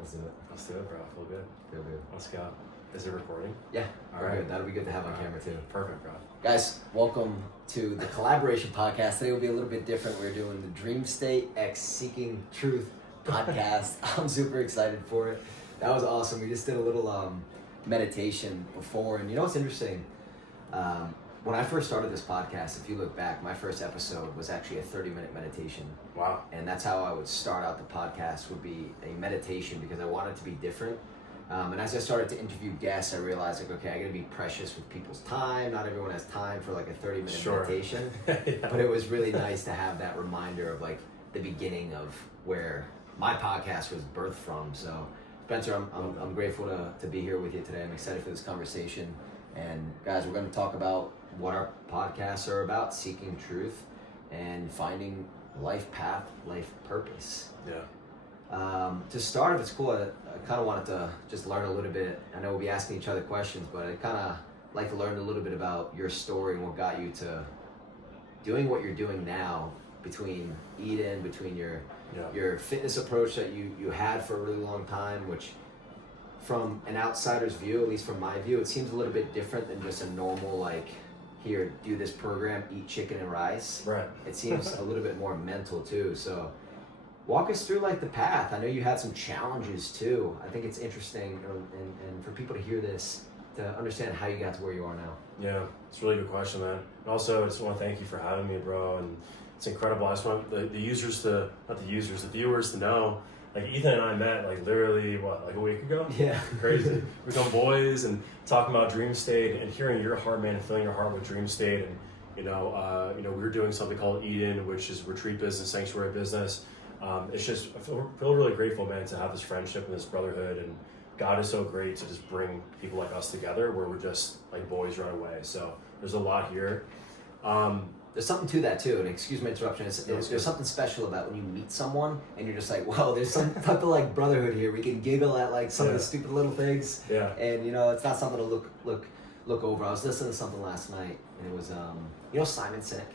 Let's do it, bro. I feel good. Feel good. Let's go. Is it recording? Yeah. All right. Good. That'll be good to have on camera too. Perfect, bro. Guys, welcome to the collaboration podcast. Today will be a little bit different. We're doing the DreamState X Seeking Truth podcast. I'm super excited for it. That was awesome. We just did a little meditation before, and you know what's interesting? When I first started this podcast, if you look back, my first episode was actually a 30-minute meditation. Wow. And that's how I would start out the podcast, would be a meditation, because I wanted it to be different. And as I started to interview guests, I realized, like, okay, I gotta be precious with people's time. Not everyone has time for like a 30-minute meditation. Yeah. But it was really nice to have that reminder of like the beginning of where my podcast was birthed from. So Spencer, I'm grateful to be here with you today. I'm excited for this conversation. And guys, we're gonna talk about what our podcasts are about: seeking truth and finding life path, life purpose. Yeah. To start, if it's cool, I kind of wanted to just learn a little bit. I know we'll be asking each other questions, but I kind of like to learn a little bit about your story and what got you to doing what you're doing now, between Eden, between your fitness approach that you had for a really long time, which from an outsider's view, at least from my view, it seems a little bit different than just a normal, like, here, do this program, eat chicken and rice. Right. It seems a little bit more mental too. So walk us through like the path. I know you had some challenges too. I think it's interesting and for people to hear this, to understand how you got to where you are now. Yeah, it's a really good question, man. And also, I just want to thank you for having me, bro. And it's incredible. I just want the viewers to know, like, Ethan and I met like literally like a week ago. Yeah. Crazy. We become boys and talking about DreamState and hearing your heart, man, and filling your heart with DreamState. And we were doing something called Eden, which is retreat business, sanctuary business. It's just, I feel really grateful, man, to have this friendship and this brotherhood. And God is so great to just bring people like us together where we're just like boys right away. So there's a lot here. There's something to that too, and excuse my interruption, there's something special about when you meet someone and you're just like, well, there's some type of like brotherhood here. We can giggle at like some of the stupid little things. Yeah. And it's not something to look over. I was listening to something last night, and it was Simon Sinek.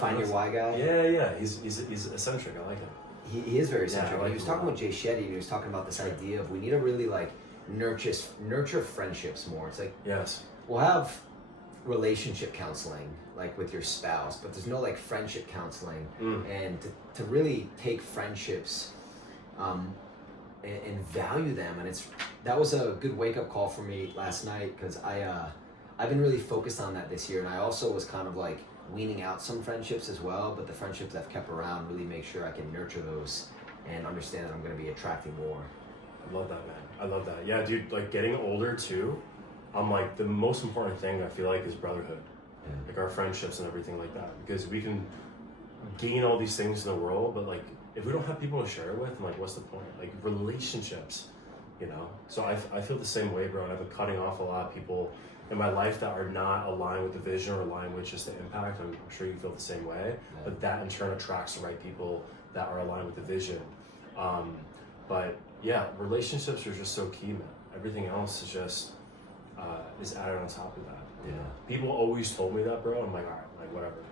Find Your Why guy. Yeah. He's eccentric. I like him. He is very eccentric. Yeah, He was talking with Jay Shetty, and he was talking about this idea of we need to really like nurture friendships more. It's like, yes, we'll have relationship counseling like with your spouse, but there's no like friendship counseling. And to really take friendships and value them, and that was a good wake-up call for me last night, because I've been really focused on that this year, and I also was kind of like weaning out some friendships as well, but the friendships I've kept around really make sure I can nurture those and understand that I'm going to be attracting more. I love that, man. I love that. Yeah, dude, like getting older too, I'm like, the most important thing I feel like is brotherhood. Yeah. Like our friendships and everything like that, because we can gain all these things in the world, but like if we don't have people to share with, I'm like, what's the point? Like relationships, so I feel the same way, bro. And I've been cutting off a lot of people in my life that are not aligned with the vision or aligned with just the impact. I'm sure you feel the same way. Yeah. But that in turn attracts the right people that are aligned with the vision. But yeah, relationships are just so key, man. Everything else is just is added on top of that. Yeah. People always told me that, bro. I'm like, all right, like whatever.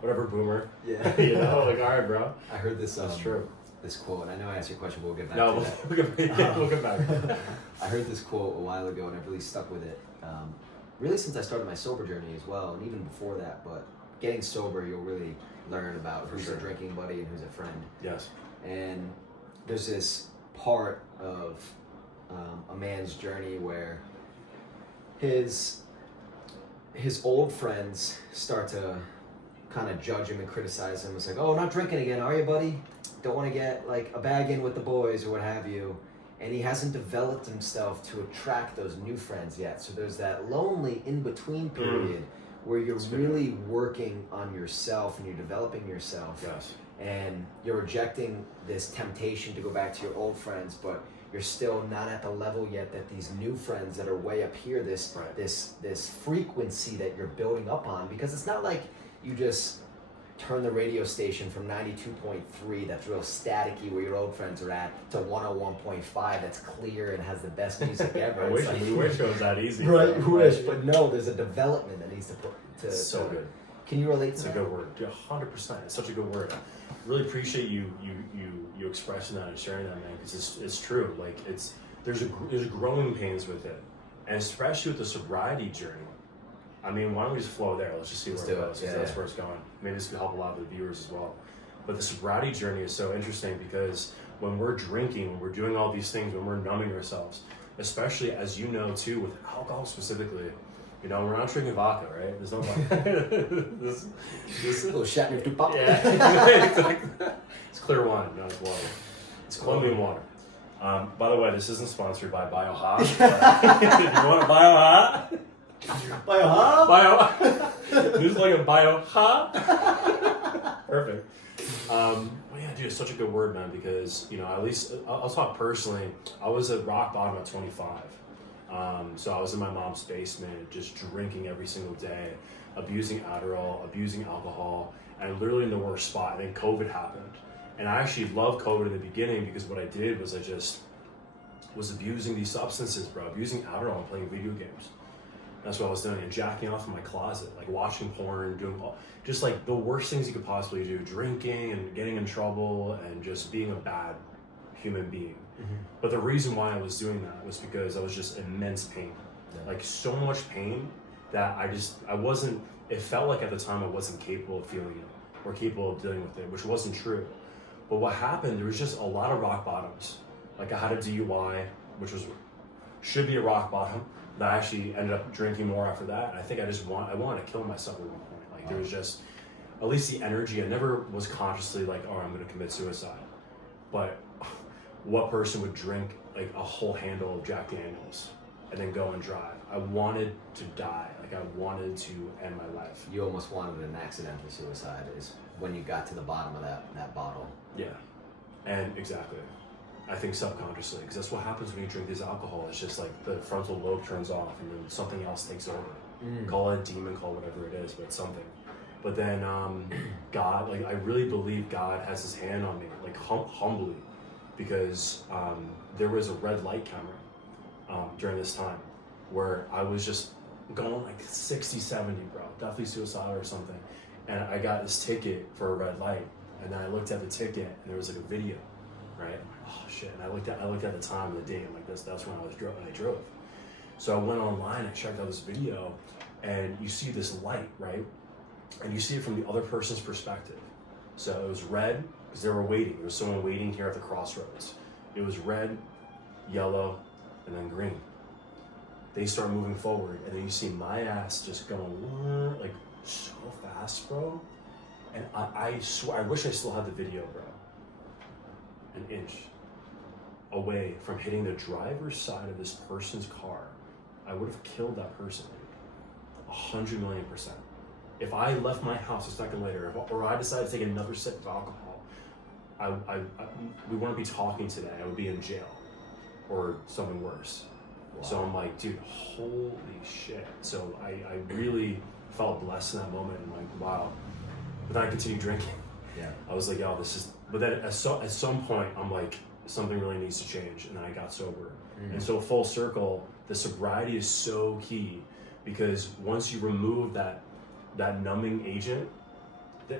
Whatever, boomer. Yeah. Like, all right, bro. I heard this. That's true. This quote, and I know I asked you a question, but we'll get back to that. We'll get back. I heard this quote a while ago, and I've really stuck with it. Really since I started my sober journey as well, and even before that, but getting sober, you'll really learn about who's a drinking buddy and who's a friend. Yes. And there's this part of a man's journey where his old friends start to kind of judge him and criticize him. It's like, oh, not drinking again, are you, buddy? Don't want to get like a bag in with the boys or what have you. And he hasn't developed himself to attract those new friends yet. So there's that lonely in-between period where you're really working on yourself and you're developing yourself. Yes. And you're rejecting this temptation to go back to your old friends, but you're still not at the level yet that these new friends that are way up here, this frequency that you're building up on, because it's not like you just turn the radio station from 92.3 that's real staticky where your old friends are at to 101.5 that's clear and has the best music ever. I wish it was that easy. Right, wish, but no, there's a development that needs to put to so good. Can you relate to It's that? a good word. Yeah, 100%. It's such a good word. Really appreciate you expressing that and sharing that, man, because it's true. Like there's growing pains with it, and especially with the sobriety journey. I mean, why don't we just flow there? Let's just see where it goes. Because that's where it's going. Maybe this could help a lot of the viewers as well. But the sobriety journey is so interesting because when we're drinking, when we're doing all these things, when we're numbing ourselves, especially as you know too, with alcohol specifically, you know, we're not drinking vodka, right? There's no vodka. this little shot in your tupac. Yeah, exactly. It's clear wine, not it's water. It's Colombian water. By the way, this isn't sponsored by BioHa. If you want a BioHa, this is like a BioHa. Perfect. Well, yeah, dude, it's such a good word, man, because, you know, at least I'll talk personally. I was at rock bottom at 25. So I was in my mom's basement, just drinking every single day, abusing Adderall, abusing alcohol, and literally in the worst spot. And then COVID happened. And I actually loved COVID in the beginning because what I did was I just was abusing these substances, bro, abusing Adderall and playing video games. That's what I was doing, and jacking off in my closet, like watching porn, doing just like the worst things you could possibly do, drinking and getting in trouble and just being a bad human being. Mm-hmm. But the reason why I was doing that was because I was just immense pain, like so much pain that I wasn't, it felt like at the time I wasn't capable of feeling it or capable of dealing with it, which wasn't true. But what happened, there was just a lot of rock bottoms. Like I had a DUI, which should be a rock bottom. That I actually ended up drinking more after that. And I think I wanted to kill myself at one point. Like there was just, at least the energy, I never was consciously like, oh, I'm gonna commit suicide. But what person would drink like a whole handle of Jack Daniels and then go and drive? I wanted to die. Like I wanted to end my life. You almost wanted an accidental suicide is when you got to the bottom of that bottle. Yeah, and exactly. I think subconsciously, because that's what happens when you drink this alcohol. It's just like the frontal lobe turns off and then something else takes over. Call it a demon, call it whatever it is, but it's something. But then God, like I really believe God has his hand on me, like humbly, because there was a red light camera during this time where I was just going like 60, 70, bro, definitely suicidal or something. And I got this ticket for a red light. And then I looked at the ticket and there was like a video, right? Oh shit! And I looked at the time and the date. I'm like, that's when I drove. So I went online. I checked out this video, and you see this light, right? And you see it from the other person's perspective. So it was red because they were waiting. There was someone waiting here at the crossroads. It was red, yellow, and then green. They start moving forward, and then you see my ass just going like so fast, bro. And I swear, I wish I still had the video, bro. An inch away from hitting the driver's side of this person's car, I would have killed that person, 100,000,000%. If I left my house a second later, or I decided to take another sip of alcohol, we wouldn't be talking today. I would be in jail or something worse. Wow. So I'm like, dude, holy shit. So I really felt blessed in that moment and like, wow. But then I continued drinking. Yeah. I was like, yo, this is, but then at some point, I'm like, something really needs to change. And then I got sober. And so full circle, the sobriety is so key because once you remove that numbing agent,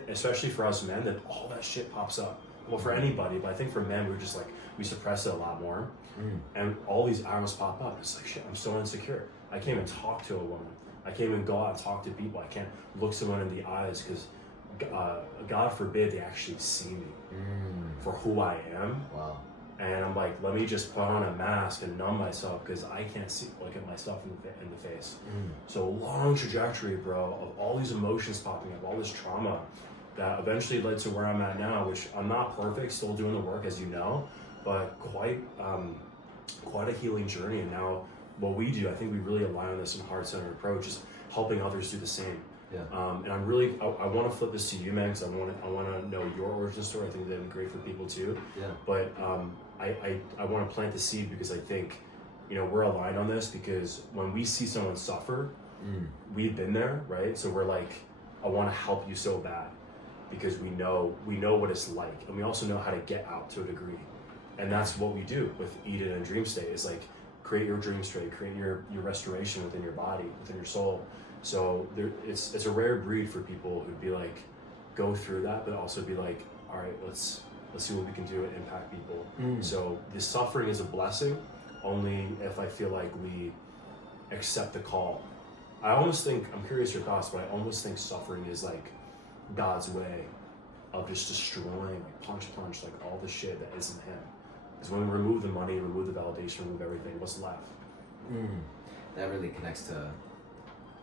especially for us men, then all that shit pops up. Well, for anybody, but I think for men, we're just like, we suppress it a lot more. And all these arrows pop up. It's like, shit, I'm so insecure. I can't even talk to a woman. I can't even go out and talk to people. I can't look someone in the eyes because God forbid they actually see me for who I am. Wow. And I'm like, let me just put on a mask and numb myself because I can't look at myself in the face. So long trajectory, bro, of all these emotions popping up, all this trauma that eventually led to where I'm at now, which I'm not perfect, still doing the work as you know, but quite a healing journey. And now what we do, I think we really align on this in heart-centered approach, is helping others do the same. Yeah. And I'm really, I want to flip this to you, man, because I want to know your origin story. I think that'd be great for people too. Yeah. But I want to plant the seed because I think, you know, we're aligned on this because when we see someone suffer, we've been there, right? So we're like, I want to help you so bad because we know what it's like, and we also know how to get out to a degree, and that's what we do with Eden and DreamState. Is like create your dream state, create your restoration within your body, within your soul. So it's a rare breed for people who'd be like, go through that, but also be like, all right, let's see what we can do and impact people. So the suffering is a blessing only if I feel like we accept the call. I almost think, I'm curious your thoughts, but I almost think suffering is like God's way of just destroying, like punch, like all the shit that isn't him. Because when we remove the money, remove the validation, remove everything, what's left? That really connects to,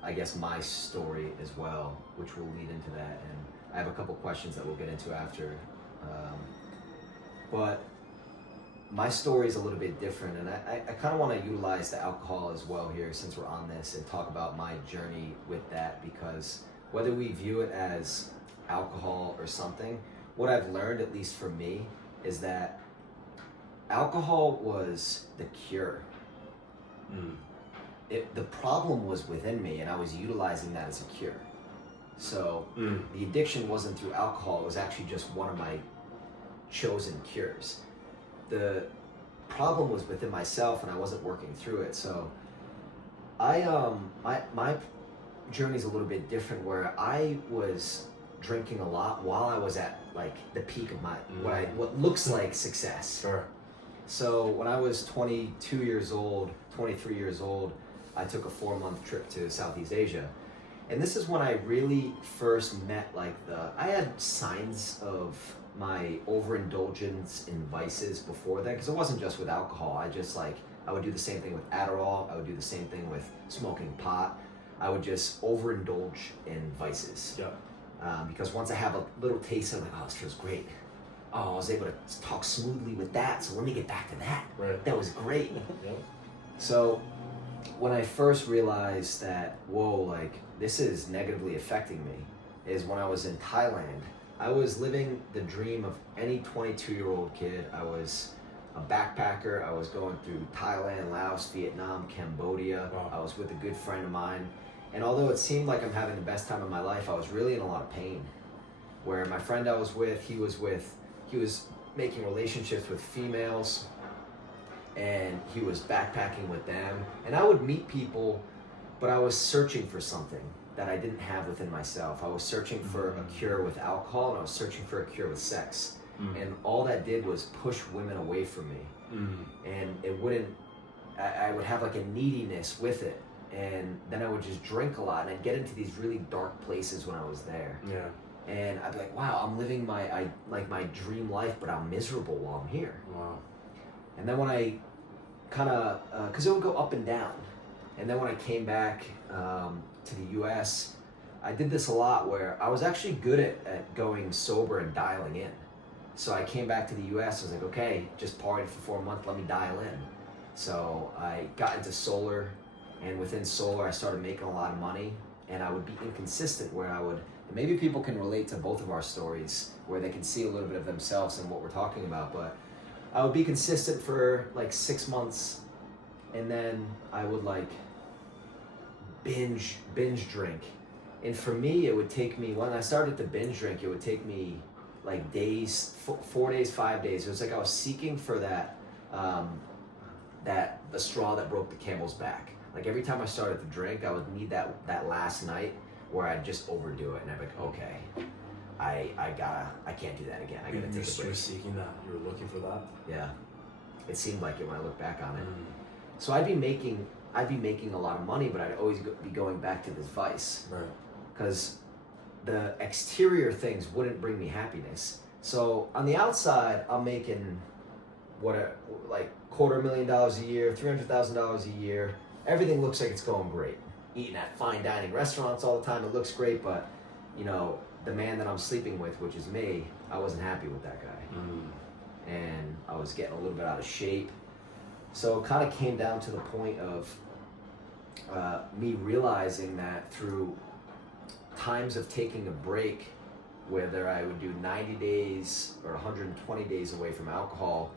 I guess, my story as well, which will lead into that. And I have a couple questions that we'll get into after. But my story is a little bit different, and I kind of want to utilize the alcohol as well here since we're on this and talk about my journey with that, because whether we view it as alcohol or something, what I've learned, at least for me, is that alcohol was the cure. The problem was within me, and I was utilizing that as a cure. So the addiction wasn't through alcohol, it was actually just one of my chosen cures. The problem was within myself, and I wasn't working through it. So my journey's a little bit different, where I was drinking a lot while I was at like the peak of my what looks like success. Sure. So when I was 22 years old, 23 years old, I took a 4-month trip to Southeast Asia. And this is when I really first met I had signs of my overindulgence in vices before that, because it wasn't just with alcohol. I would do the same thing with Adderall. I would do the same thing with smoking pot. I would just overindulge in vices. Yeah. Because once I have a little taste, I'm like, oh, this feels great. Oh, I was able to talk smoothly with that, so let me get back to that. Right. That was great. Yeah. So when I first realized that, whoa, this is negatively affecting me, is when I was in Thailand. I was living the dream of any 22-year-old kid. I was a backpacker. I was going through Thailand, Laos, Vietnam, Cambodia. Wow. I was with a good friend of mine. And although it seemed like I'm having the best time of my life, I was really in a lot of pain. Where my friend I was with, he was making relationships with females, and he was backpacking with them. And I would meet people, but I was searching for something that I didn't have within myself. I was searching for a cure with alcohol, and I was searching for a cure with sex. And all that did was push women away from me. And it wouldn't, I would have like a neediness with it. And then I would just drink a lot, and I'd get into these really dark places when I was there. Yeah. And I'd be like, wow, I'm living my dream life, but I'm miserable while I'm here. Wow. And then when I kind of, because it would go up and down. And then when I came back to the US, I did this a lot, where I was actually good at going sober and dialing in. So I came back to the US, I was like, okay, just partied for 4 months, let me dial in. So I got into solar, and within solar I started making a lot of money, and I would be inconsistent, where I would, and maybe people can relate to both of our stories, where they can see a little bit of themselves in what we're talking about, but I would be consistent for like 6 months, and then I would binge drink. And for me, it would take me, when I started to binge drink, it would take me like days, 4 days, 5 days. It was like I was seeking for that, the straw that broke the camel's back. Like every time I started to drink, I would need that last night where I'd just overdo it, and I'd be like, okay, I can't do that again. I gotta take a break. You were seeking that. You were looking for that. Yeah, it seemed like it when I look back on it. So I'd be making a lot of money, but I'd always be going back to this vice. Right. Because the exterior things wouldn't bring me happiness. So on the outside, I'm making like $250,000 a year, $300,000 a year. Everything looks like it's going great. Eating at fine dining restaurants all the time, it looks great, but the man that I'm sleeping with, which is me, I wasn't happy with that guy. And I was getting a little bit out of shape. So it kind of came down to the point of me realizing that through times of taking a break, whether I would do 90 days or 120 days away from alcohol,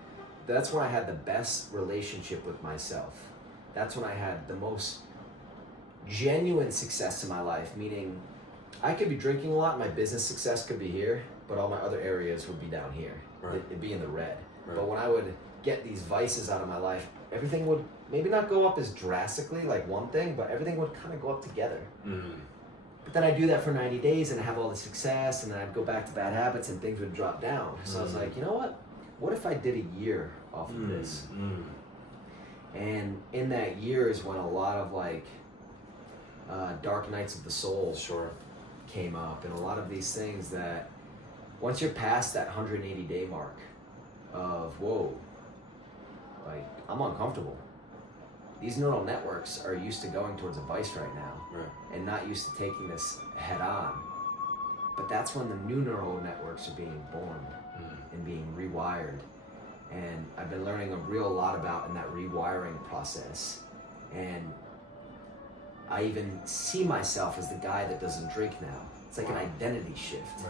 that's when I had the best relationship with myself. That's when I had the most genuine success in my life, meaning I could be drinking a lot, my business success could be here, but all my other areas would be down here. Right. It'd be in the red. Right. But when I would get these vices out of my life, everything would maybe not go up as drastically like one thing, but everything would kind of go up together. But then I'd do that for 90 days and have all the success, and then I'd go back to bad habits and things would drop down. So I was like, you know what? What if I did a year off of this? And in that year is when a lot of like dark nights of the soul came up, and a lot of these things that once you're past that 180 day mark of whoa, like I'm uncomfortable. These neural networks are used to going towards a vice right now, and not used to taking this head on. But that's when the new neural networks are being born and being rewired. And I've been learning a real lot about in that rewiring process. And I even see myself as the guy that doesn't drink now. It's like an identity shift.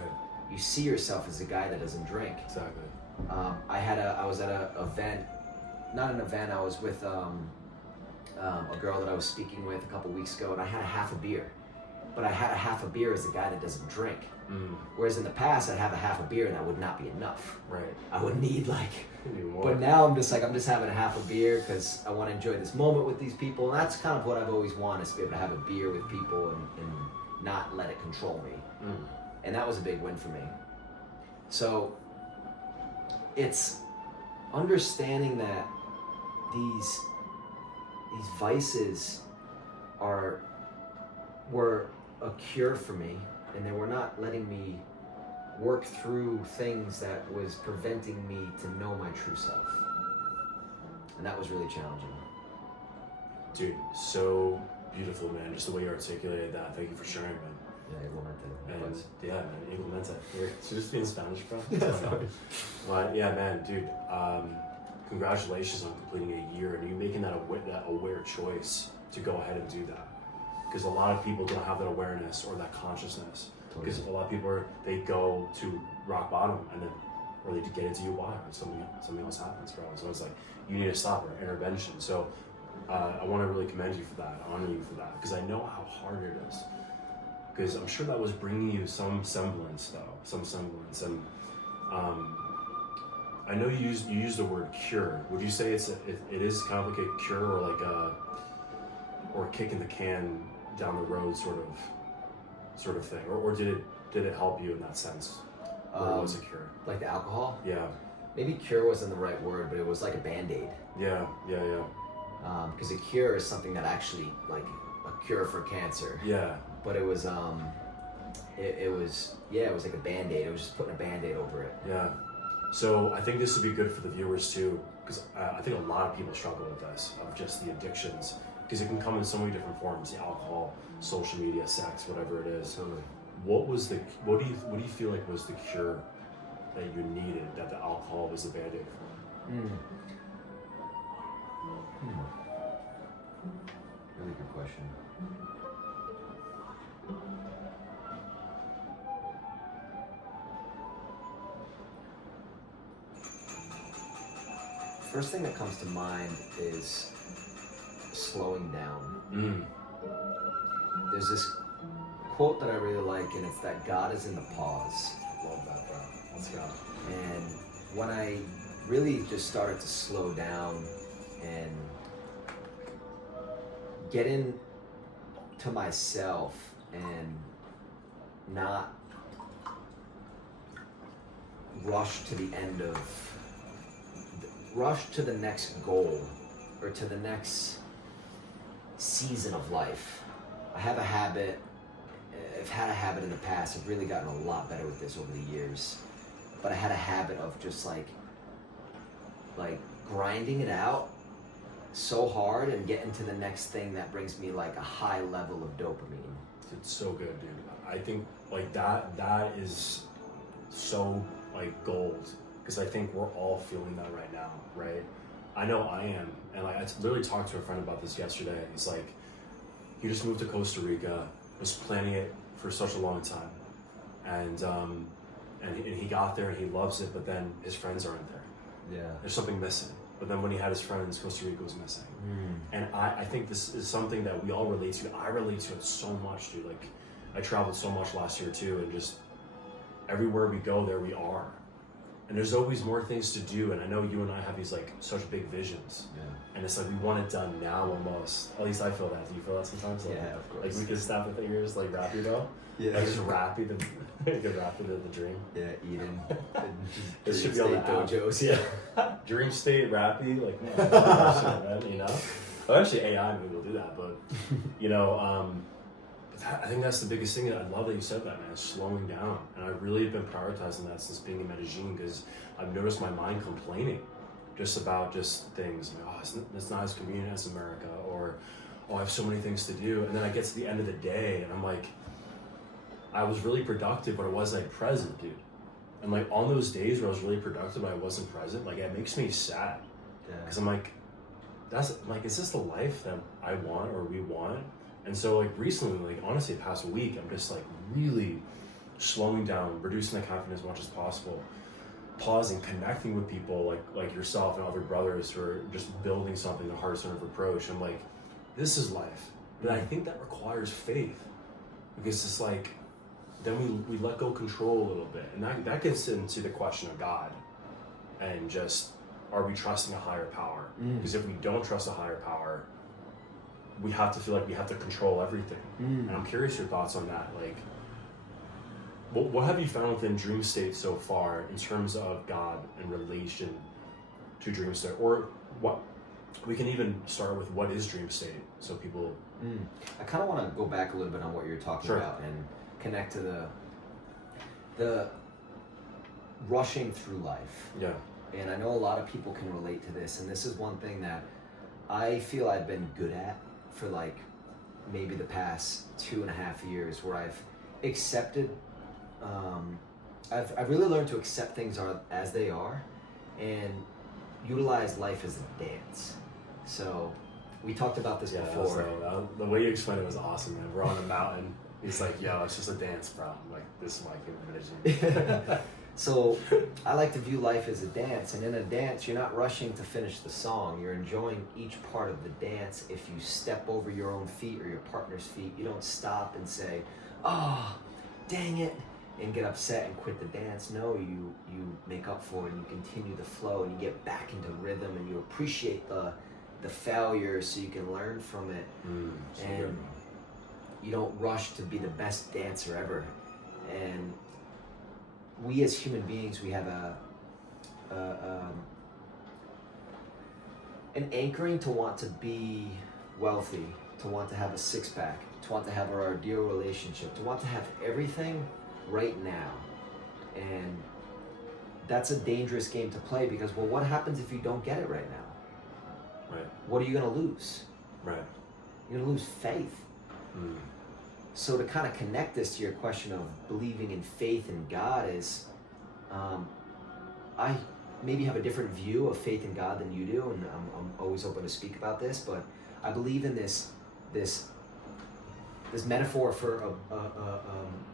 You see yourself as the guy that doesn't drink. Exactly. I was at an event, not an event, I was with a girl that I was speaking with a couple weeks ago, and I had a half a beer. But I had a half a beer as the guy that doesn't drink. Whereas in the past, I'd have a half a beer and that would not be enough. I would need like, but now I'm just having a half a beer because I want to enjoy this moment with these people. And that's kind of what I've always wanted, is to be able to have a beer with people and not let it control me. And that was a big win for me. So it's understanding that these vices were a cure for me, and they were not letting me work through things that was preventing me to know my true self. And that was really challenging. Dude, so beautiful, man. Just the way you articulated that. Thank you for sharing, man. Yeah, igualmente. And yeah, man, igualmente. Should just be in Spanish, bro? But yeah, man, dude, congratulations on completing a year and you making that aware choice to go ahead and do that. Because a lot of people don't have that awareness or that consciousness. Because a lot of people they go to rock bottom and then, or they get into UI and something else happens, bro. So it's like you need to stop or intervention. So I want to really commend you for that, honor you for that, because I know how hard it is. Because I'm sure that was bringing you some semblance, and I know you use the word cure. Would you say it is kind of like a cure or like or kicking the can down the road sort of thing, or did it help you in that sense? Or was it cure? Like the alcohol? Yeah. Maybe cure wasn't the right word, but it was like a Band-Aid. Yeah. Because a cure is something that actually, like a cure for cancer. Yeah. But it was it was like a Band-Aid. It was just putting a Band-Aid over it. Yeah. So I think this would be good for the viewers too, because I think a lot of people struggle with this, of just the addictions, because it can come in so many different forms: the alcohol, social media, sex, whatever it is. Totally. What do you feel like was the cure that you needed, that the alcohol was the Band-Aid for? Really good question. First thing that comes to mind is slowing down. There's this quote that I really like, and it's that God is in the pause. Love that, bro. Let's go. And when I really just started to slow down and get into myself and not rush to the next goal or to the next season of life. I have a habit, I've had a habit in the past, I've really gotten a lot better with this over the years, but I had a habit of just like grinding it out so hard and getting to the next thing that brings me like a high level of dopamine. It's so good, dude. I think like that is so like gold, because I think we're all feeling that right now, right? I know I am, and like I literally talked to a friend about this yesterday. He's like, he just moved to Costa Rica, was planning it for such a long time, and he got there and he loves it, but then his friends aren't there. Yeah, there's something missing. But then when he had his friends, Costa Rica was missing. And I think this is something that we all relate to. I relate to it so much, dude. Like, I traveled so much last year too, and just everywhere we go, there we are. and there's always more things to do. And I know you and I have these like such big visions, and it's like we want it done now almost. At least I feel that. Do you feel that sometimes? Like, Yeah, of course. Like we can snap the fingers like Rappy though. Yeah. Like just Rappy the Rappy the dream. Yeah, Eden. It should be on the dojos. Yeah. DreamState, Rappy, like man, you know. Eventually AI maybe will do that, but you know, I think that's the biggest thing. I love that you said that, man. Slowing down, and I really have been prioritizing that since being in Medellin, because I've noticed my mind complaining just about just things. Like, oh, it's not as convenient as America, or oh, I have so many things to do. And then I get to the end of the day, and I'm like, I was really productive, but I wasn't like present, dude. And like on those days where I was really productive, but I wasn't present. Like it makes me sad, because I'm like, is this the life that I want or we want? And so like recently, like honestly, the past week, I'm just like really slowing down, reducing the caffeine as much as possible, pausing, connecting with people like yourself and other brothers who are just building something, the heart center of approach. I'm like, this is life. But I think that requires faith, because it's like, then we let go control a little bit. And that gets into the question of God, and just, are we trusting a higher power? Because if we don't trust a higher power, we have to feel like we have to control everything. And I'm curious your thoughts on that. Like, what have you found within DreamState so far in terms of God in relation to DreamState? Or what, we can even start with what is DreamState, so people... I kind of want to go back a little bit on what you're talking about and connect to the rushing through life. Yeah. And I know a lot of people can relate to this, and this is one thing that I feel I've been good at for like maybe the past 2.5 years, where I've accepted, I've really learned to accept things as they are, and utilize life as a dance. So we talked about this before. The way you explained it was awesome, man. We're on a mountain. It's like, yo, it's just a dance, bro. Like, this is my human vision. So I like to view life as a dance, and in a dance, you're not rushing to finish the song. You're enjoying each part of the dance. If you step over your own feet or your partner's feet, you don't stop and say, oh, dang it, and get upset and quit the dance. No, you make up for it, and you continue the flow, and you get back into rhythm, and you appreciate the failures so you can learn from it. And you don't rush to be the best dancer ever. And we as human beings, we have an anchoring to want to be wealthy, to want to have a six-pack, to want to have our ideal relationship, to want to have everything right now. And that's a dangerous game to play, because, well, what happens if you don't get it right now? Right. What are you going to lose? Right. You're going to lose faith. So to kind of connect this to your question of believing in faith in God is, I maybe have a different view of faith in God than you do, and I'm always open to speak about this, but I believe in this metaphor for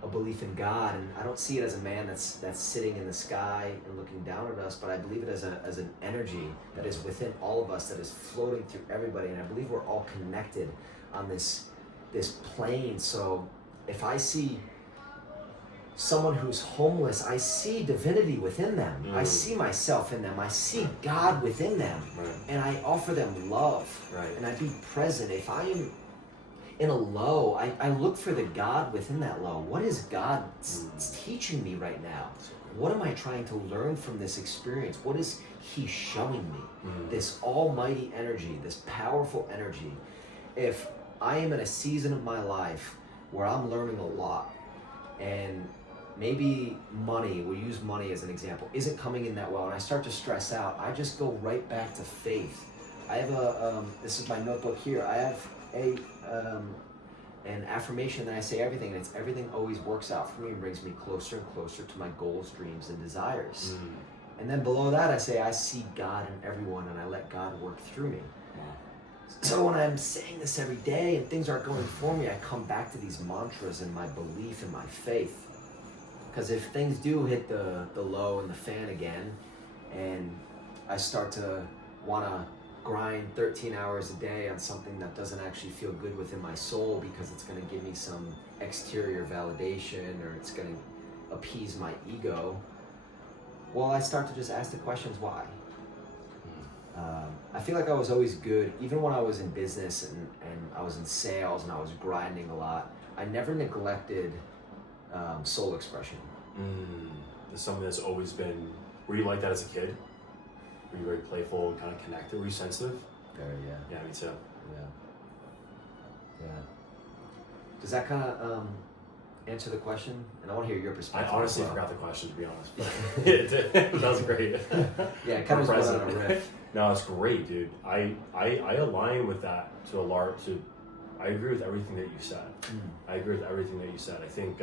a belief in God, and I don't see it as a man that's sitting in the sky and looking down at us, but I believe it as an energy that is within all of us, that is floating through everybody, and I believe we're all connected on this plane. So if I see someone who's homeless, I see divinity within them. I see myself in them. I see God within them. And I offer them love. And I be present. If I am in a low, I look for the God within that low. What is God teaching me right now? What am I trying to learn from this experience? What is He showing me? This almighty energy, this powerful energy. If I am in a season of my life where I'm learning a lot, and maybe money, we'll use money as an example, isn't coming in that well, and I start to stress out, I just go right back to faith. I have this is my notebook here. I have an affirmation that I say everything, and it's everything always works out for me and brings me closer and closer to my goals, dreams, and desires. And then below that, I say I see God in everyone, and I let God work through me. So when I'm saying this every day and things aren't going for me, I come back to these mantras and my belief and my faith. Because if things do hit the low and the fan again, and I start to want to grind 13 hours a day on something that doesn't actually feel good within my soul, because it's going to give me some exterior validation, or it's going to appease my ego, well, I start to just ask the questions why. I feel like I was always good, even when I was in business and I was in sales and I was grinding a lot. I never neglected soul expression. It's something that's always been. Were you like that as a kid? Were you very playful and kind of connected? Were you sensitive? Very, yeah. Yeah, me too. Yeah. Does that kind of answer the question? And I want to hear your perspective. I honestly forgot the question, to be honest. But it did. That was great. Yeah, it kind of went on a riff. No, it's great, dude. I align with that to a large. I agree with everything that you said. I agree with everything that you said. I think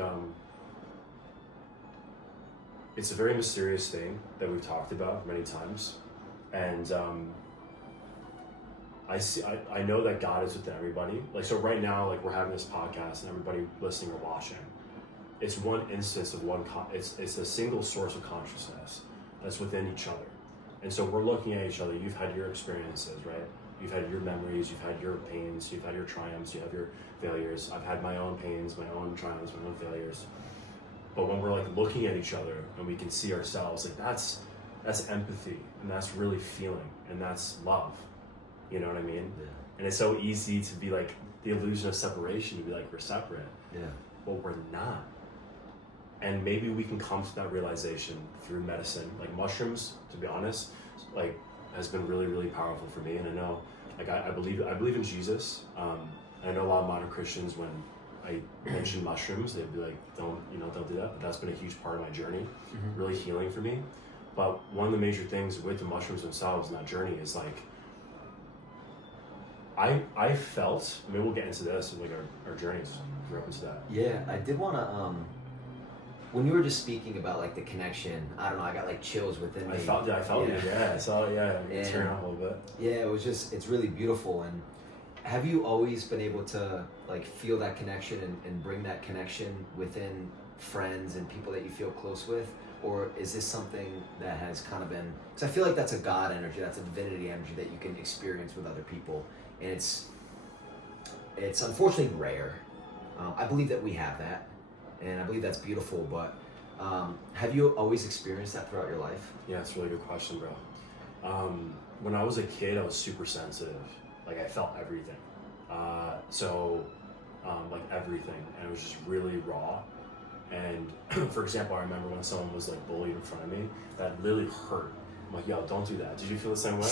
it's a very mysterious thing that we've talked about many times, and I know that God is within everybody. Like, so right now, like, we're having this podcast and everybody listening or watching. It's one instance of it's a single source of consciousness that's within each other. And so we're looking at each other. You've had your experiences, right? You've had your memories, you've had your pains, you've had your triumphs, you have your failures. I've had my own pains, my own triumphs, my own failures. But when we're like looking at each other and we can see ourselves, like that's empathy, and that's really feeling, and that's love. You know what I mean? Yeah. And it's so easy to be like the illusion of separation, to be like we're separate. Yeah. But we're not. And maybe we can come to that realization through medicine. Like mushrooms, to be honest, like has been really, really powerful for me. And I know, like I believe in Jesus. I know a lot of modern Christians, when I mention mushrooms, they'd be like, don't do that. But that's been a huge part of my journey, really healing for me. But one of the major things with the mushrooms themselves in that journey is like, I felt, maybe we'll get into this, like our journeys, we're open to that. Yeah, I did want to, when you were just speaking about like the connection, I don't know, I got like chills within me. I felt it, yeah, I saw it, yeah, turn on a little bit. Yeah, it was just, it's really beautiful. And have you always been able to like feel that connection and bring that connection within friends and people that you feel close with? Or is this something that has kind of been, because I feel like that's a God energy, that's a divinity energy that you can experience with other people. And it's unfortunately rare. I believe that we have that, and I believe that's beautiful, but have you always experienced that throughout your life? Yeah, it's a really good question, bro. When I was a kid, I was super sensitive. Like, I felt everything. Like everything, and it was just really raw. And for example, I remember when someone was like bullied in front of me, that literally hurt. I'm like, yo, don't do that. Did you feel the same way?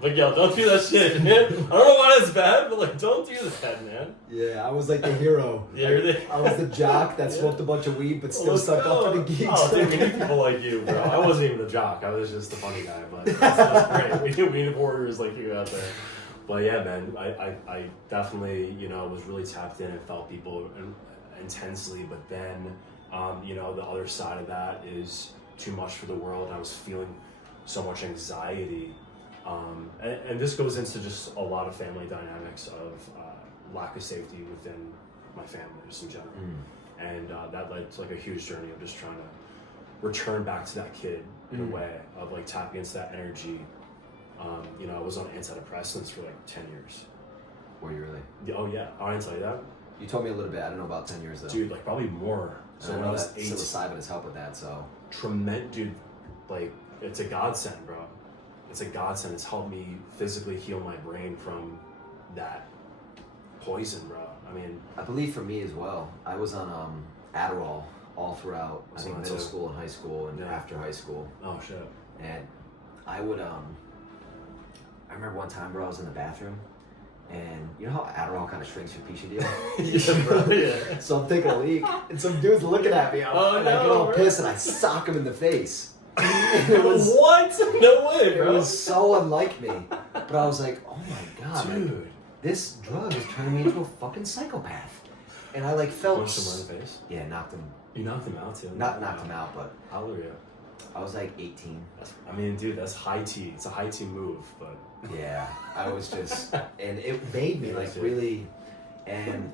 like, yo, don't do that shit, man. I don't know why that's bad, but like, don't do that, man. Yeah, I was like the hero. Yeah, I was the jock that smoked a bunch of weed, but still stuck up for the geeks. Oh, dude, we need people like you, bro. I wasn't even the jock. I was just the funny guy, but that's great. We need warriors like you out there. But yeah, man, I definitely, was really tapped in and felt people intensely. But then, the other side of that is too much for the world. I was feeling so much anxiety. And this goes into just a lot of family dynamics of lack of safety within my family, just in general. And that led to like a huge journey of just trying to return back to that kid in a way of like tapping into that energy. I was on antidepressants for like 10 years. Were you really? Oh yeah, I didn't tell you that. You told me a little bit. I don't know about 10 years though. Dude, like probably more. So when I was 8, psilocybin has helped with that. So tremendous, dude. Like it's a godsend, bro. It's a godsend. It's helped me physically heal my brain from that poison, bro. I mean, I believe for me as well. I was on Adderall all throughout. I think middle school and high school and after high school. Oh shit. And I would I remember one time, bro, I was in the bathroom, and you know how Adderall kind of shrinks your pee deal? Yeah, bro. Yeah. So I'm taking a leak, and some dude's looking at me, and I get all pissed, and I sock him in the face. It was, what? No way, bro. It was so unlike me. But I was like, oh my god, dude, like, this drug is turning me into a fucking psychopath. And I like felt. Punched him in the face? Yeah, knocked him. You knocked him out too? Not knocked him out, but. Hallelujah. I was like 18. Dude, that's high tea. It's a high tea move, but. Yeah, I was just, and it made me like really, and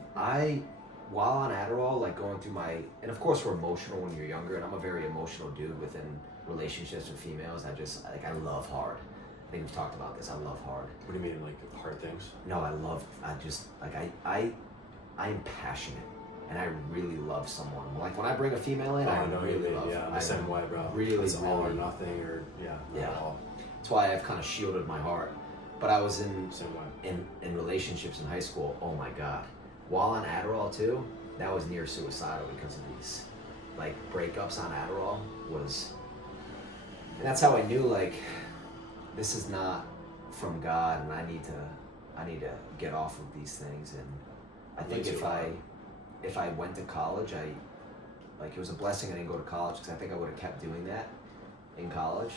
while on Adderall, like going through and of course we're emotional when you're younger, and I'm a very emotional dude within relationships with females. I love hard. I think we've talked about this. I love hard. What do you mean, like hard things? No, I'm passionate. and I really love someone. Like when I bring a female in, Oh, I know really love. I'm the same way, bro. Really, it's all or really- nothing, or not Yeah. at all. That's why I've kind of shielded my heart. But I was in Same way. in relationships in high school. Oh my God, while on Adderall too, that was near suicidal because of these like breakups on Adderall was. And that's how I knew like this is not from God, and I need to get off of these things. And I think if I went to college, it was a blessing I didn't go to college, because I think I would have kept doing that in college,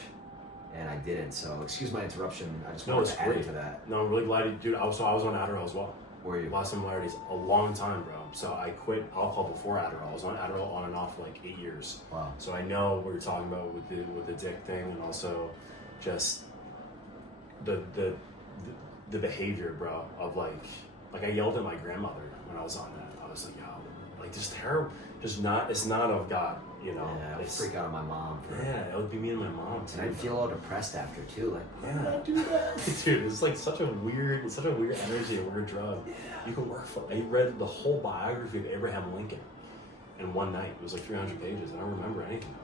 and I didn't. So excuse my interruption. I just wanted to add into that. No, I'm really glad you, dude. I was on Adderall as well. Were you? A lot of similarities. A long time, bro. So I quit alcohol before Adderall. I was on Adderall on and off for like 8 years. Wow. So I know what you're talking about with the dick thing, and also just the behavior, bro. Of like I yelled at my grandmother when I was on that. I was like, yo, like just terrible. Just not. It's not of God, you know. Yeah, I would freak out on my mom. Yeah, it would be me and my mom too. And I'd feel all depressed after too. Like, why did I do that? Dude, it's like such a weird energy, a weird drug. Yeah. You can work for. I read the whole biography of Abraham Lincoln in one night. It was like 300 pages, and I don't remember anything.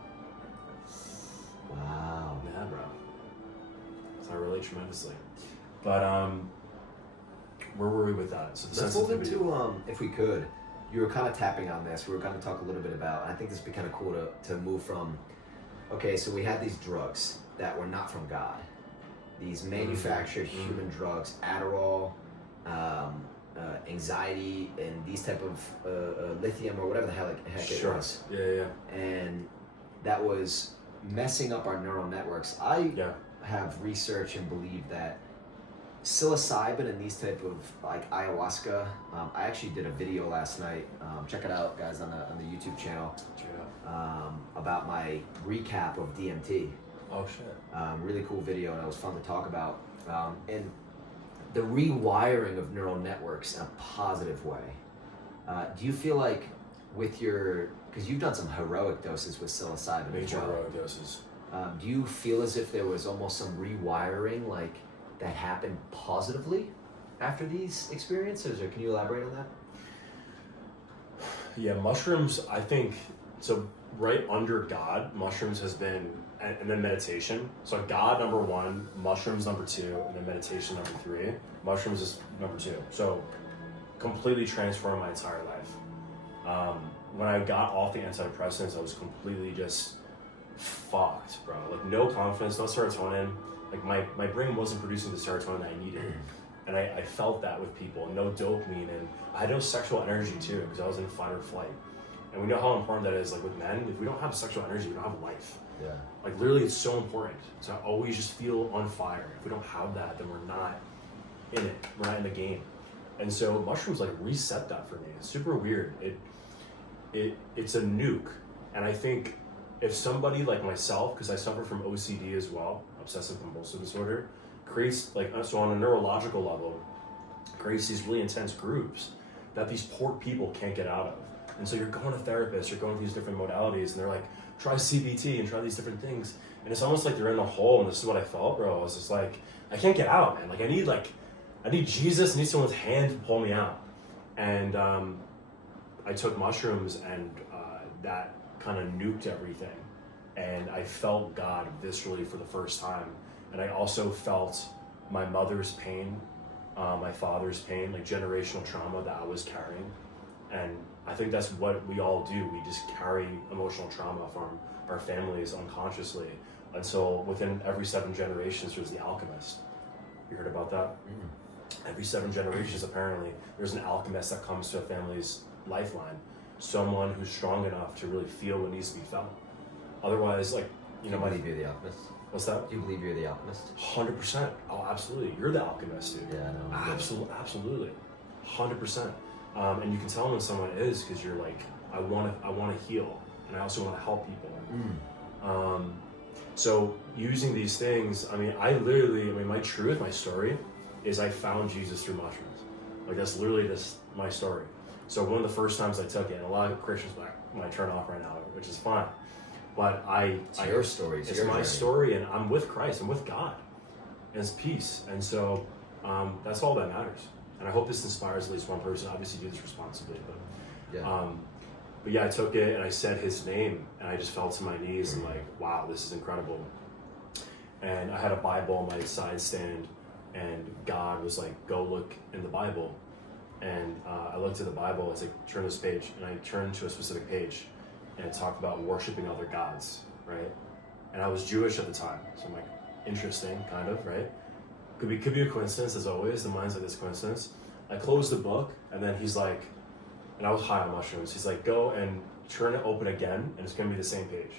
Wow. Yeah, bro. So I relate tremendously. But where were we with that? So the Let's move sensitivity. into if we could. You were kind of tapping on this. We were going to talk a little bit about, and I think this would be kind of cool to move from. Okay, so we had these drugs that were not from God. These manufactured human drugs, Adderall, anxiety, and these type of lithium or whatever the heck it was. Yeah. And that was messing up our neural networks. I have researched and believe that psilocybin and these type of like ayahuasca. I actually did a video last night. Check it out, guys, on the YouTube channel. About my recap of DMT. Oh shit. Really cool video, and it was fun to talk about. And the rewiring of neural networks in a positive way. Do you feel like with your, because you've done some heroic doses with psilocybin as Major well. heroic doses. Do you feel as if there was almost some rewiring like that happened positively after these experiences, or can you elaborate on that? Yeah, mushrooms, I think, so right under God, mushrooms has been, and then meditation. So God, number 1, mushrooms, number 2, and then meditation, number 3. Mushrooms is number 2. So completely transformed my entire life. When I got off the antidepressants, I was completely just fucked, bro. Like no confidence, no serotonin. Like my brain wasn't producing the serotonin that I needed. And I felt that with people, no dopamine, and I had no sexual energy too, because I was in fight or flight. And we know how important that is. Like with men, if we don't have sexual energy, we don't have life. Yeah. Like literally, it's so important to always just feel on fire. If we don't have that, then we're not in it. We're not in the game. And so mushrooms like reset that for me. It's super weird. It's a nuke. And I think if somebody like myself, because I suffer from OCD as well, obsessive compulsive disorder, creates like, so on a neurological level, creates these really intense groups that these poor people can't get out of. And so you're going to therapists, you're going to these different modalities, and they're like, try CBT and try these different things. And it's almost like they're in a hole, and this is what I felt, bro. I was just like, I can't get out, man. Like I need Jesus, I need someone's hand to pull me out. And I took mushrooms, and that kind of nuked everything. And I felt God viscerally for the first time. And I also felt my mother's pain, my father's pain, like generational trauma that I was carrying. And I think that's what we all do. We just carry emotional trauma from our families unconsciously until within every 7 generations there's the alchemist. You heard about that? Every 7 generations, apparently, there's an alchemist that comes to a family's lifeline. Someone who's strong enough to really feel what needs to be felt. Otherwise, like, you know, I believe you're the alchemist. What's that? Do you believe you're the alchemist? 100%. Oh, absolutely. You're the alchemist, dude. Yeah, I know. Absolutely. 100%. And you can tell when someone is, because you're like, I want to heal, and I also want to help people. So using these things, my truth, my story, is I found Jesus through mushrooms. Like that's literally my story. So one of the first times I took it, and a lot of Christians might turn off right now, which is fine. But it's your story. It's my story, and I'm with Christ. I'm with God. And it's peace. And so that's all that matters. And I hope this inspires at least one person. Obviously, do this responsibly, but Yeah. But yeah, I took it and I said his name and I just fell to my knees and like, wow, this is incredible. And I had a Bible on my side stand and God was like, go look in the Bible. And I looked at the Bible, I was like, turn this page. And I turned to a specific page and it talked about worshiping other gods, right? And I was Jewish at the time. So I'm like, interesting, kind of, right? Could be a coincidence, as always. The mind's like this coincidence. I closed the book and then he's like, and I was high on mushrooms. He's like, go and turn it open again, and it's gonna be the same page.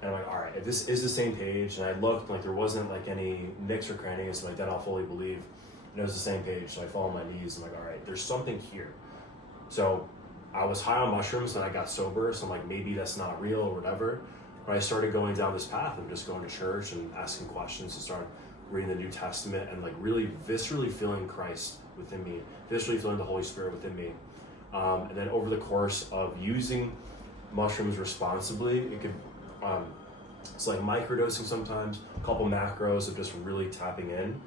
And I'm like, all right, if this is the same page, and I looked, like there wasn't like any nicks or crannies, so like that I'll fully believe. And it was the same page, so I fall on my knees. I'm like, all right, there's something here. So I was high on mushrooms, and I got sober, so I'm like, maybe that's not real or whatever. But I started going down this path of just going to church and asking questions and started reading the New Testament and like really viscerally feeling Christ within me, viscerally feeling the Holy Spirit within me. And then over the course of using mushrooms responsibly, it could, it's like microdosing sometimes, a couple macros of just really tapping in.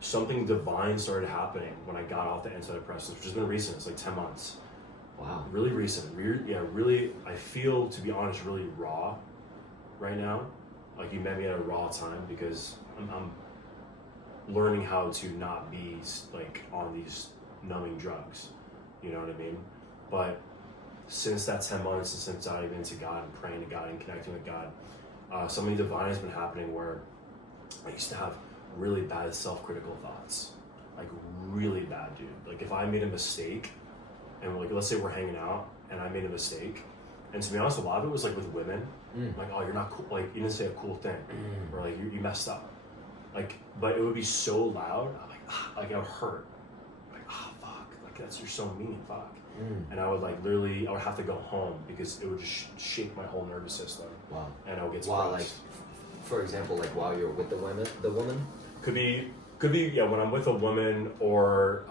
Something divine started happening when I got off the antidepressants, which has been recent. It's like 10 months. Wow. Really recent. Really, I feel, to be honest, really raw right now. Like you met me at a raw time because I'm learning how to not be like on these numbing drugs, you know what I mean? But since that 10 months and since diving into God and praying to God and connecting with God, something divine has been happening where I used to have really bad self-critical thoughts, like really bad, dude. Like if I made a mistake and like, let's say we're hanging out and I made a mistake, and to be honest, a lot of it was like with women, like, oh, you're not cool, like you didn't say a cool thing, or like you messed up. Like, but it would be so loud, I'm like I would hurt. That's, you're so mean, fuck. And I would like literally, I would have to go home because it would just shake my whole nervous system. Wow. And I would get Wow, like, for example, like while you're with the woman? Could be, yeah, when I'm with a woman or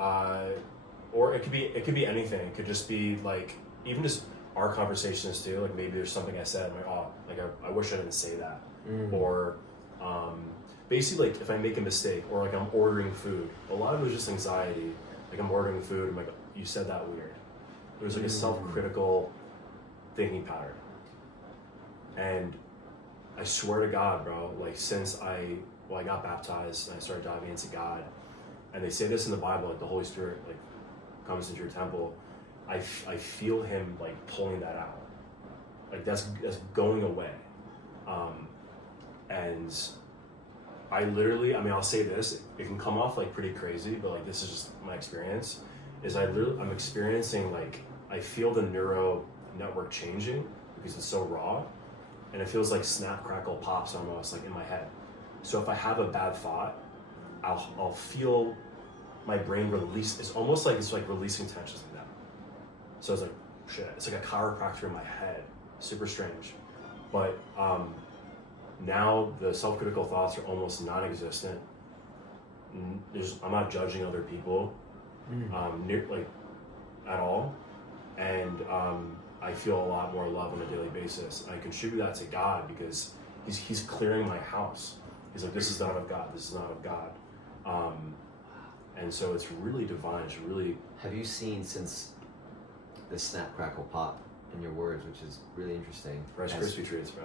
it could be anything. It could just be like, even just our conversations too, like maybe there's something I said, I'm like, oh, like I wish I didn't say that. Or, basically like if I make a mistake or like I'm ordering food, a lot of it was just anxiety. Like I'm ordering food, I'm like, you said that weird. There's like a self-critical thinking pattern. And I swear to God, bro, like since I got baptized and I started diving into God, and they say this in the Bible, like the Holy Spirit like comes into your temple, I feel him like pulling that out. Like that's going away. And I literally, I mean, I'll say this, it can come off like pretty crazy, but like this is just my experience, is I'm experiencing like, I feel the neural network changing because it's so raw, and it feels like snap, crackle, pops almost like in my head. So if I have a bad thought, I'll feel my brain release, it's almost like it's like releasing tensions like that. So it's like, shit, it's like a chiropractor in my head, super strange. But now the self-critical thoughts are almost non-existent. I'm not judging other people, like at all, and I feel a lot more love on a daily basis. And I contribute that to God because he's clearing my house. He's like, this is not of God. This is not of God. And so it's really divine. It's really. Have you seen since the snap, crackle, pop in your words, which is really interesting. Rice Krispie treats, bro.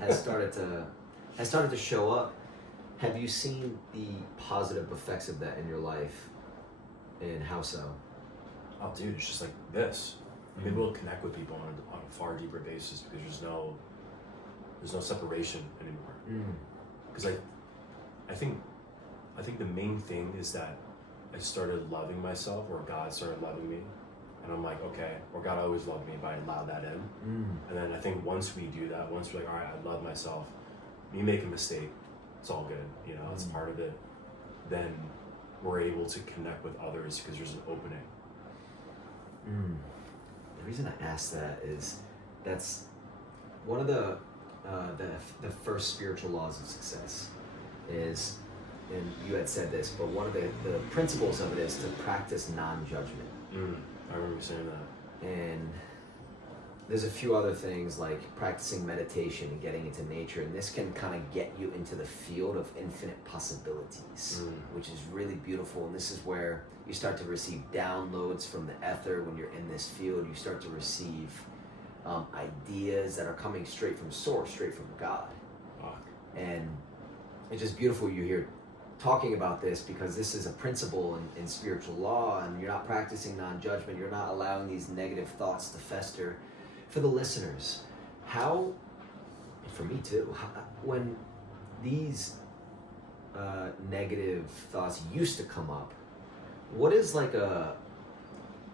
has started to show up. Have you seen the positive effects of that in your life, and how so? Oh, dude, it's just like this. I'm able to connect with people on a far deeper basis because there's no separation anymore. Because I think the main thing is that I started loving myself, or God started loving me. And I'm like, okay, or God always loved me, but I allowed that in. And then I think once we do that, once we're like, all right, I love myself, you make a mistake, it's all good, you know, it's part of it. Then we're able to connect with others because there's an opening. The reason I ask that is that's one of the first spiritual laws of success is, and you had said this, but one of the principles of it is to practice non-judgment. I remember saying that. And there's a few other things like practicing meditation and getting into nature, and this can kind of get you into the field of infinite possibilities, which is really beautiful. And this is where you start to receive downloads from the ether. When you're in this field, you start to receive ideas that are coming straight from source, straight from God. Wow. And it's just beautiful you're here talking about this, because this is a principle in spiritual law, and you're not practicing non-judgment. You're not allowing these negative thoughts to fester. For the listeners, how, for me too, when these negative thoughts used to come up, what is like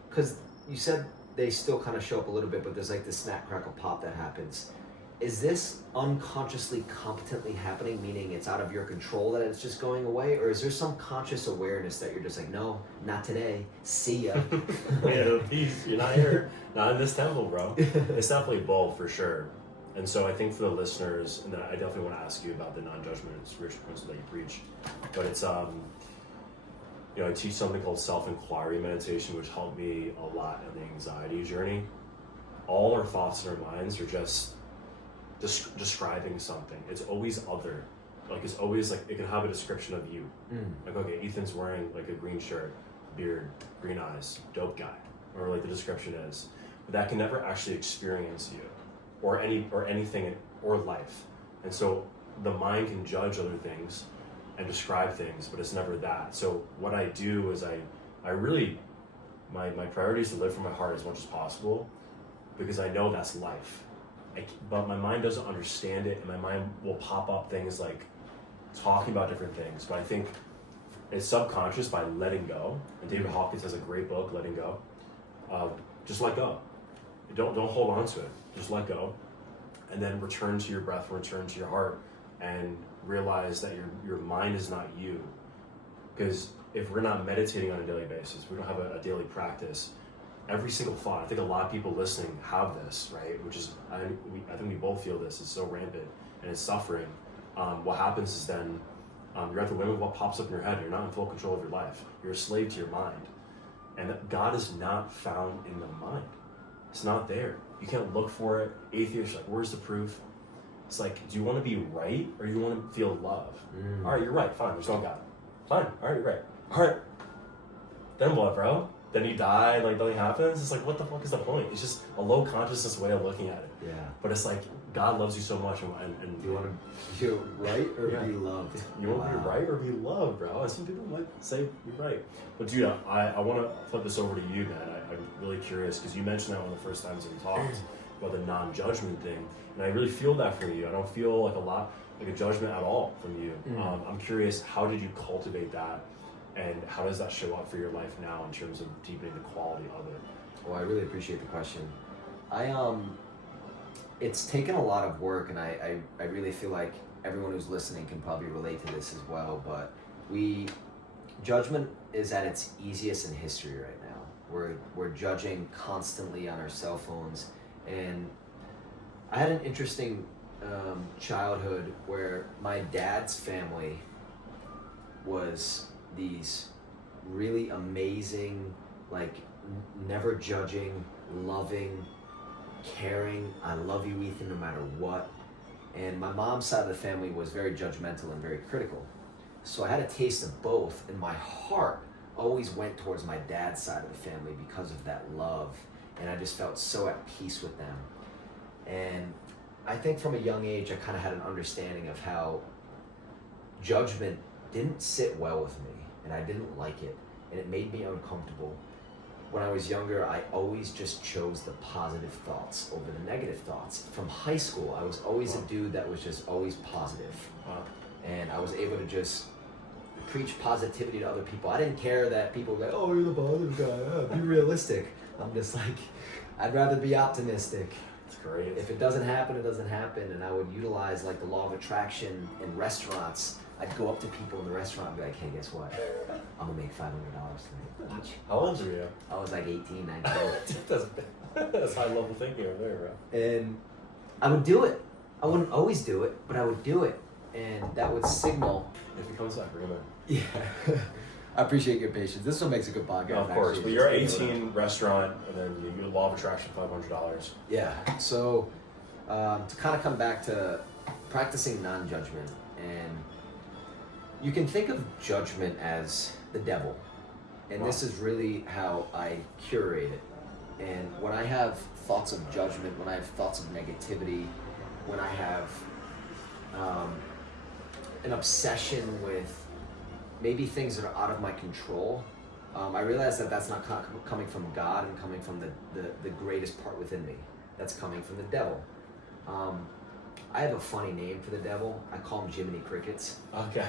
because you said they still kind of show up a little bit, but there's like this snap, crackle, pop that happens. Is this unconsciously, competently happening, meaning it's out of your control that it's just going away? Or is there some conscious awareness that you're just like, no, not today, see ya? Yeah, peace, you're not here, not in this temple, bro. It's definitely both, for sure. And so I think for the listeners, and I definitely want to ask you about the non-judgment and spiritual principle that you preach, but it's, you know, I teach something called self-inquiry meditation, which helped me a lot in the anxiety journey. All our thoughts in our minds are just describing something. It's always other. Like, it's always like, it can have a description of you. Like, okay, Ethan's wearing like a green shirt, beard, green eyes, dope guy, or like the description is. But that can never actually experience you or anything or life. And so the mind can judge other things and describe things, but it's never that. So what I do is I really, my priority is to live from my heart as much as possible, because I know that's life. But my mind doesn't understand it, and my mind will pop up things like talking about different things. But I think it's subconscious by letting go. And David Hawkins has a great book, Letting Go. Just let go. Don't hold on to it. Just let go, and then return to your breath, return to your heart, and realize that your mind is not you. Because if we're not meditating on a daily basis, we don't have a daily practice. Every single thought, I think a lot of people listening have this, right? Which is, I think we both feel this. It's so rampant and it's suffering. What happens is then you're at the whim of what pops up in your head. You're not in full control of your life. You're a slave to your mind. And God is not found in the mind. It's not there. You can't look for it. Atheists are like, where's the proof? It's like, do you want to be right, or do you want to feel love? All right, you're right. Fine, there's no God. Fine. All right, you're right. All right. Then what, bro? Then you die, and like nothing happens. It's like, what the fuck is the point? It's just a low consciousness way of looking at it. Yeah. But it's like, God loves you so much, and Do you want to be right or be loved? You want to be right or be loved, bro? And some people might say you're right. But dude, I want to flip this over to you, man. I'm really curious, because you mentioned that one of the first times that we talked about the non-judgment thing, and I really feel that from you. I don't feel like a judgment at all from you. I'm curious, how did you cultivate that, and how does that show up for your life now in terms of deepening the quality of it? Well, I really appreciate the question. It's taken a lot of work, and I really feel like everyone who's listening can probably relate to this as well, but judgment is at its easiest in history right now. We're judging constantly on our cell phones, and I had an interesting childhood where my dad's family was these really amazing, like never judging, loving, caring, I love you, Ethan, no matter what. And my mom's side of the family was very judgmental and very critical. So I had a taste of both, and my heart always went towards my dad's side of the family because of that love, and I just felt so at peace with them. And I think from a young age, I kind of had an understanding of how judgment didn't sit well with me, and I didn't like it, and it made me uncomfortable. When I was younger, I always just chose the positive thoughts over the negative thoughts. From high school, I was always a dude that was just always positive. And I was able to just preach positivity to other people. I didn't care that people were like, oh, you're the positive guy, be realistic. I'm just like, I'd rather be optimistic. That's great. If it doesn't happen, it doesn't happen. And I would utilize like the law of attraction in restaurants. I'd go up to people in the restaurant and be like, hey, guess what? I'm gonna make $500 tonight. Watch. How old were you? I was like 18, 19. That's high level thinking over there, bro. And I would do it. I wouldn't always do it, but I would do it. And that would signal. It becomes that agreement. Yeah. I appreciate your patience. This is what makes a good podcast. Of course, actually. but you're 18, restaurant, and then you law of attraction, $500. Yeah. So to kind of come back to practicing non-judgment, and you can think of judgment as the devil, and this is really how I curate it. And when I have thoughts of judgment, when I have thoughts of negativity, when I have an obsession with maybe things that are out of my control, I realize that that's not coming from God and coming from the greatest part within me. That's coming from the devil. I have a funny name for the devil. I call him Jiminy Crickets. Okay.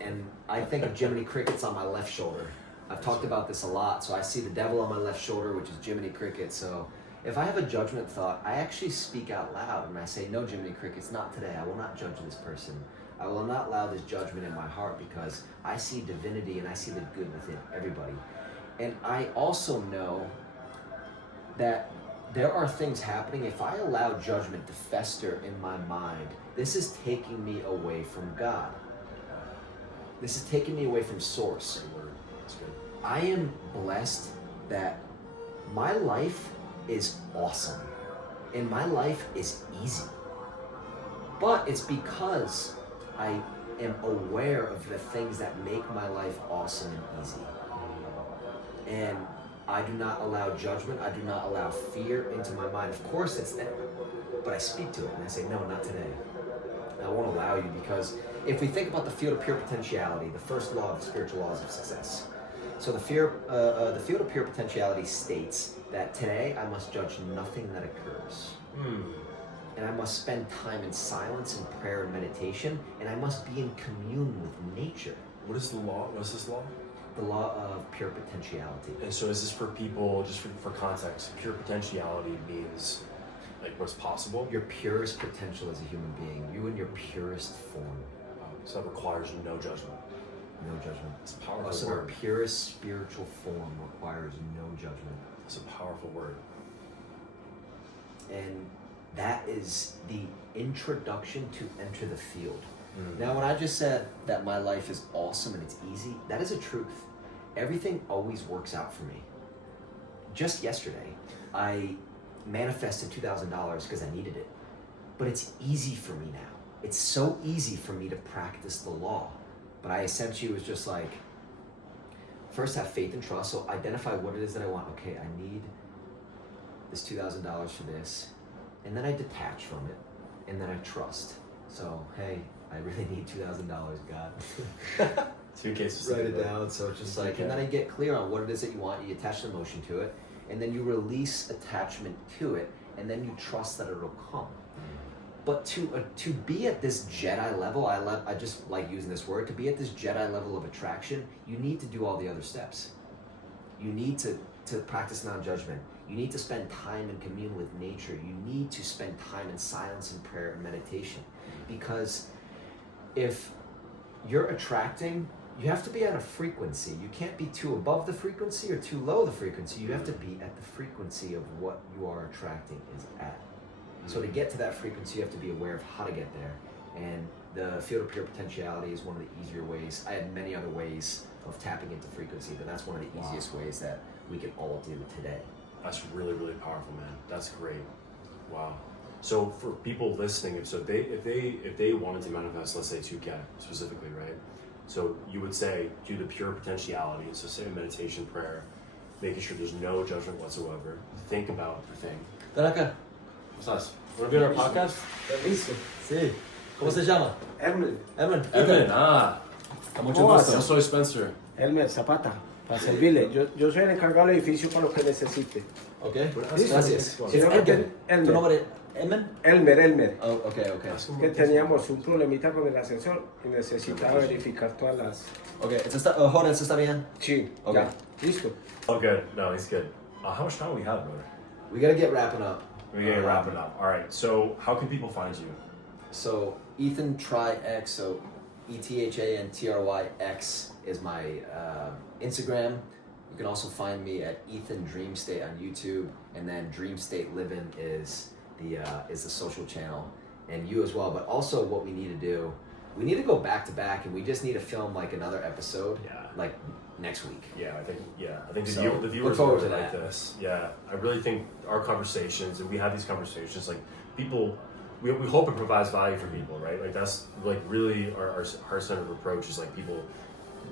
And I think of Jiminy Crickets on my left shoulder. I've talked about this a lot. So I see the devil on my left shoulder, which is Jiminy Cricket. So if I have a judgment thought, I actually speak out loud and I say, no, Jiminy Crickets, not today. I will not judge this person. I will not allow this judgment in my heart because I see divinity and I see the good within everybody. And I also know that there are things happening. If I allow judgment to fester in my mind, this is taking me away from God. This is taking me away from Source. I am blessed that my life is awesome and my life is easy. But it's because I am aware of the things that make my life awesome and easy. And I do not allow judgment. I do not allow fear into my mind. Of course it's there, but I speak to it and I say, no, not today. I won't allow you, because if we think about the field of pure potentiality, the first law of the spiritual laws of success. So the field of pure potentiality states that today I must judge nothing that occurs. And I must spend time in silence and prayer and meditation, and I must be in commune with nature. What is the law? What is this law? The law of pure potentiality. And so is this for people, just for context, pure potentiality means like what's possible? Your purest potential as a human being, you in your purest form. So that requires no judgment. No judgment. It's a powerful Also, word. the purest spiritual form requires no judgment. It's a powerful word. And that is the introduction to enter the field. Now, when I just said that my life is awesome and it's easy, that is a truth. Everything always works out for me. Just yesterday, I manifested $2,000 because I needed it. But it's easy for me now. It's so easy for me to practice the law. But I essentially was just like, first have faith and trust. So identify what it is that I want. Okay, I need this $2,000 for this. And then I detach from it. And then I trust. So, hey, I really need $2,000, God. Two cases. Write it down. So it's just like, and then I get clear on what it is that you want. You attach an emotion to it, and then you release attachment to it, and then you trust that it'll come. But to be at this Jedi level, I just like using this word, to be at this Jedi level of attraction, you need to do all the other steps. You need to practice non-judgment. You need to spend time in commune with nature. You need to spend time in silence and prayer and meditation. Because if you're attracting, you have to be at a frequency. You can't be too above the frequency or too low the frequency. You have to be at the frequency of what you are attracting is at. So to get to that frequency, you have to be aware of how to get there. And the field of pure potentiality is one of the easier ways. I had many other ways of tapping into frequency, but that's one of the easiest ways that we can all do today. That's really, really powerful, man. That's great. Wow. So for people listening, if they wanted to manifest, let's say 2K specifically, right? So you would say do the pure potentiality. So say meditation, prayer, making sure there's no judgment whatsoever. Think about the thing. Tanaka. Estás? ¿Wanna be on our podcast? Listo. Sí. ¿Cómo se llama? Elmer. Evan. Evan, Mucho ¿Cómo gusto. yo soy Spencer. Elmer Zapata. Para servirle. Yo soy el encargado del edificio para lo que necesite. Ok. Listo. Gracias. Listo. Quiero que Edgar. Elmer. ¿Tu nombre? Evan? Elmer. Oh, okay. Que teníamos un problemita con el ascensor y necesitaba verificar todas las... Okay. Jorge, ¿está bien? Sí, Ok. ya. Listo. Oh, good. No, he's good. How much time do we have, brother? We gotta get wrapping up. We're gonna wrap it up. All right. So how can people find you? So Ethan Try X, so ETHANTRYX is my Instagram. You can also find me at Ethan DreamState on YouTube, and then DreamState Livin is the social channel, and you as well. But also, what we need to do we need to go back to back, and we just need to film like another episode, Yeah. like next week. I think So, the viewers look forward really to like that. this. Yeah, I really think our conversations, and we have these conversations, like people, we hope it provides value for people, right? Like that's like really our heart-centered approach is like people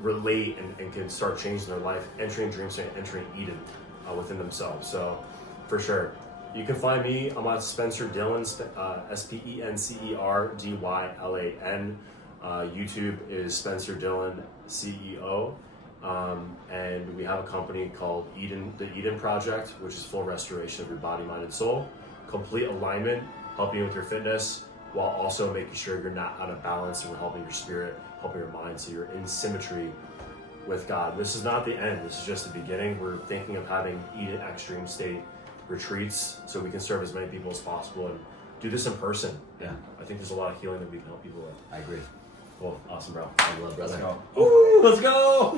relate and can start changing their life, entering DreamState, entering Eden within themselves. So for sure. You can find me. I'm on Spencer Dillon, SpencerDylan. YouTube is Spencer Dillon CEO. And we have a company called the Eden Project, which is full restoration of your body, mind, and soul. Complete alignment, helping you with your fitness, while also making sure you're not out of balance, and we're helping your spirit, helping your mind, so you're in symmetry with God. This is not the end. This is just the beginning. We're thinking of having Eden X DreamState retreats, so we can serve as many people as possible and do this in person. Yeah. I think there's a lot of healing that we can help people with. I agree. Cool. Awesome, bro. I love, brother. Let's go. Woo, let's go.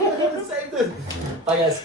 Same thing. Bye, guys.